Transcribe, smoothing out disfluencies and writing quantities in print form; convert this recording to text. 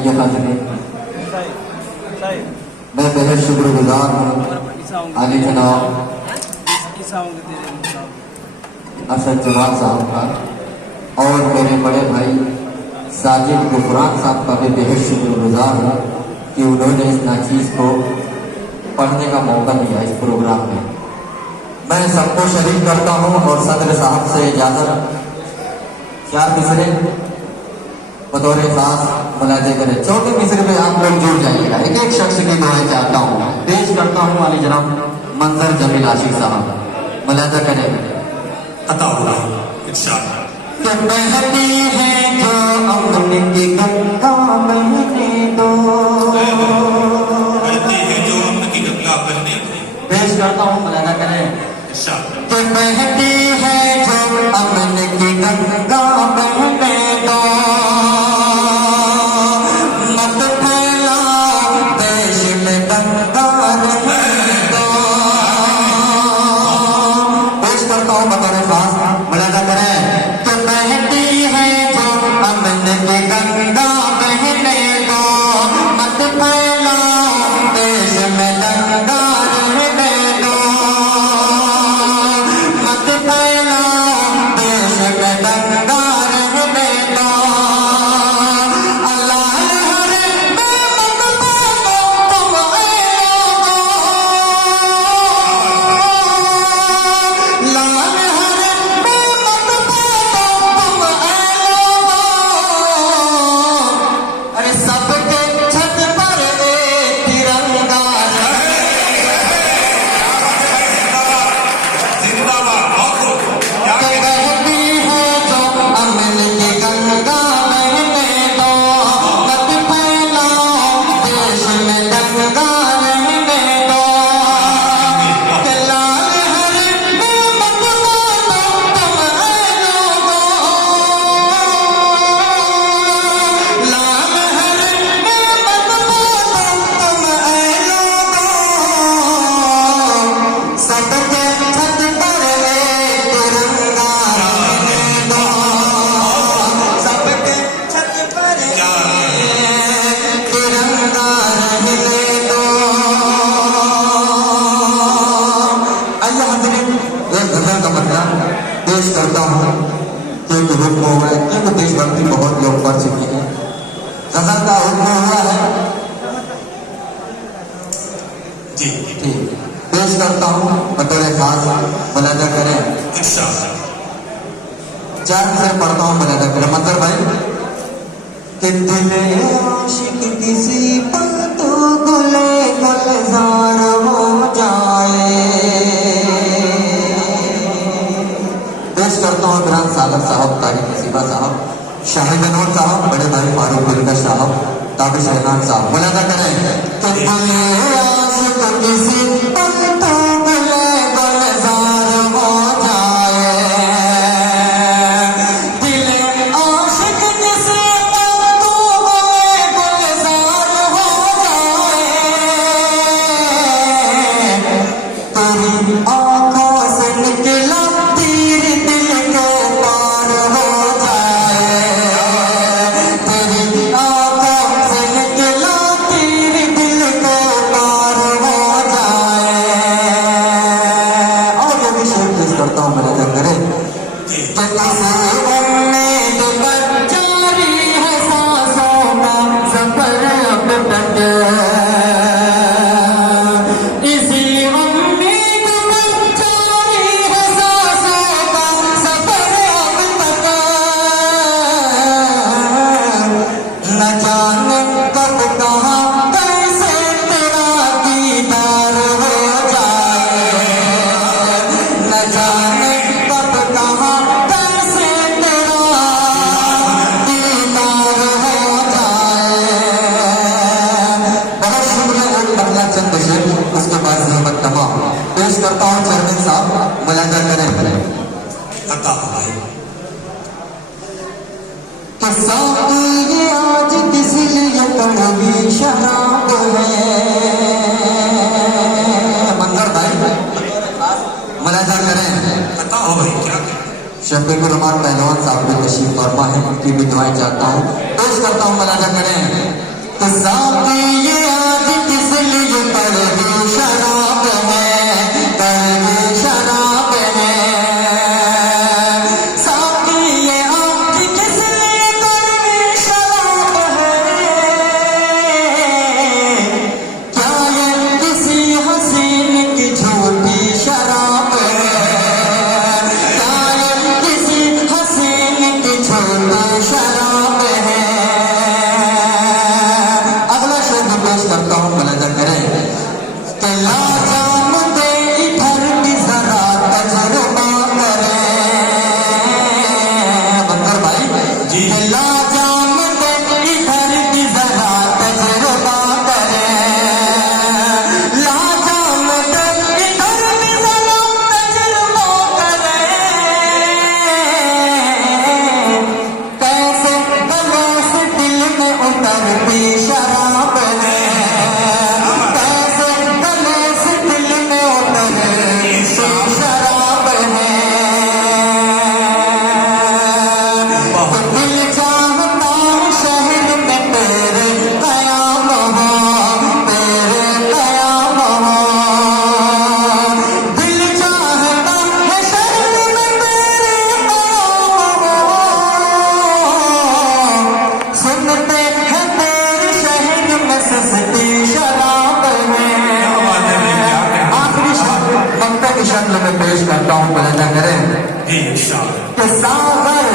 आइए हाजिर, मैं बेहद शुक्रगुजार हूँ आली जनाब असद जवान साहब का और मेरे बड़े भाई साजिद गुफरान साहब का भी बेहद शुक्रगुजार हूँ कि उन्होंने इस नाचीज़ को पढ़ने का मौका दिया इस प्रोग्राम में। मैं सबको शरीक करता हूँ और सदर साहब से इजाज़त 4 मिसरे बतौर खास मुलाजे करें। 4 मिसरे में आप लोग जुड़ जाइएगा। एक एक शख्स की दुआएं चाहता हूँ। पेश करता हूँ वाली जनाब मंजर जमील आशिक साहब, मुलाजा करें। कि बहती है जो अमन की गंगा बहने दो, बहती है जो अमन की गंगा बहने दो। पेश करता हूँ, मुलाजा करें। कि बहती है जो अमन की गंगा बहने दो, मत फैलाओ देश में दंगा रहने दो। पेश करता हूँ बतौर खास, मुलाजा करें। कि बहती है जो अमन की गंगा बहने दो, मत फैलाओ देश में दंगा रहने दो, मत फैलाओ देश में दंगा रहने दो। अल्लाह हर बेमत को तुम लाल हर बेमत को तुम अरे सबके छत पर एक तिरंगा बहती है जो अमन की गंगा बहने दो, मत फैलाओ देश में दंगा रहने दो। कि लाल हर बेमत को तुम लाल हर बेमत को तुम सबके छत पर एक तिरंगा रहने दो, सबके छत पर एक तिरंगा रहने दो। आइए हाज़रीन, एक गजल का मतलब पेश करता हूँ क्योंकि हुक्म हुआ है, क्योंकि देशभक्ति बहुत लोग पढ़ चुके हैं। गजल का हुक्म हुआ है जी ठीक, पेश करता हूँ बतौर खास, मुलाजा करें। 4 मिसरे पढ़ता हूँ, मुलाजा करें। मंजर भाई। कि दिल आशिक किसी पल तो गुले गुलजार हो जाए। पेश करता हूँ इमरान सागर साहब, तारिक नसीबा साहब, शाहिद अनवर साहब, बड़े भाई फारूक बिलकर साहब, ताबिश रहमान साहब, मुलाजा करें। कि दिल आशिक किसी पल तो गुले गुलजार हो जाए, दिल आशिक किसी पल तो गुले गुलजार हो जाए। तेरी आंखों से निकला तीर दिल के पार हो जाए, तेरी आंखों से निकला तीर दिल के पार हो जाए। और ये भी शेर पेश करता हूँ, मुलाजा करें। कि इस उम्मीद पर जारी है सांसों का सफर अब तक, इसी उम्मीद पर जारी है सांसों का सफर अब तक। न जाने कब कहाँ कैसे तेरा दीदार हो जाए, न जाने कब कहाँ कैसे तेरा दीदार हो जाए। बहुत शुक्रिया। एक अगला चंद शेर, उसके बाद जहमत तमाम पेश करता हूँ। चेयरमैन साहब, मुलाजा करें। कि साकी ये आज किस लिए कड़वी शराब है। मंजर भाई, मुलाजा करें। शफीकुर रहमान पहलवान साहब भी तशरीफ फरमा है, उनकी भी दुआएं चाहता हूँ। पेश करता हूँ, मुलाजा करें। तो साथी ये आज किस लिए कड़वी शराब है, कड़वी शराब है। साथी ये आज किस लिए कड़वी शराब है। क्या ये किसी हसीन की झूठी शराब है। क्या ये किसी हसीन की झूठी शराब है। अगला शब्द पेश करता हूँ, मुलाजा करें कि लाजाम दे इधर भी जरा तजुर्बा करें। बंदर भाई जी। कि लाजाम दे इधर भी जरा तजुर्बा करें। लाजाम दे इधर भी जरा तजुर्बा करें। कैसे गले से दिल में उतरती शराब है। कैसे गले से दिल में उतरती शराब है। तो दिल चाहता शहर में तेरे कयाम हो, तेरे कयाम हो। दिल चाहता है शहर में तेरे कयाम हो। सुनते हैं तेरे शहर में सस्ती शराब है। आखिरी शब्द मक्का की शक्ल में पेश करता हूँ, मुलाजा करें जी इंशाअल्लाह। कि सागर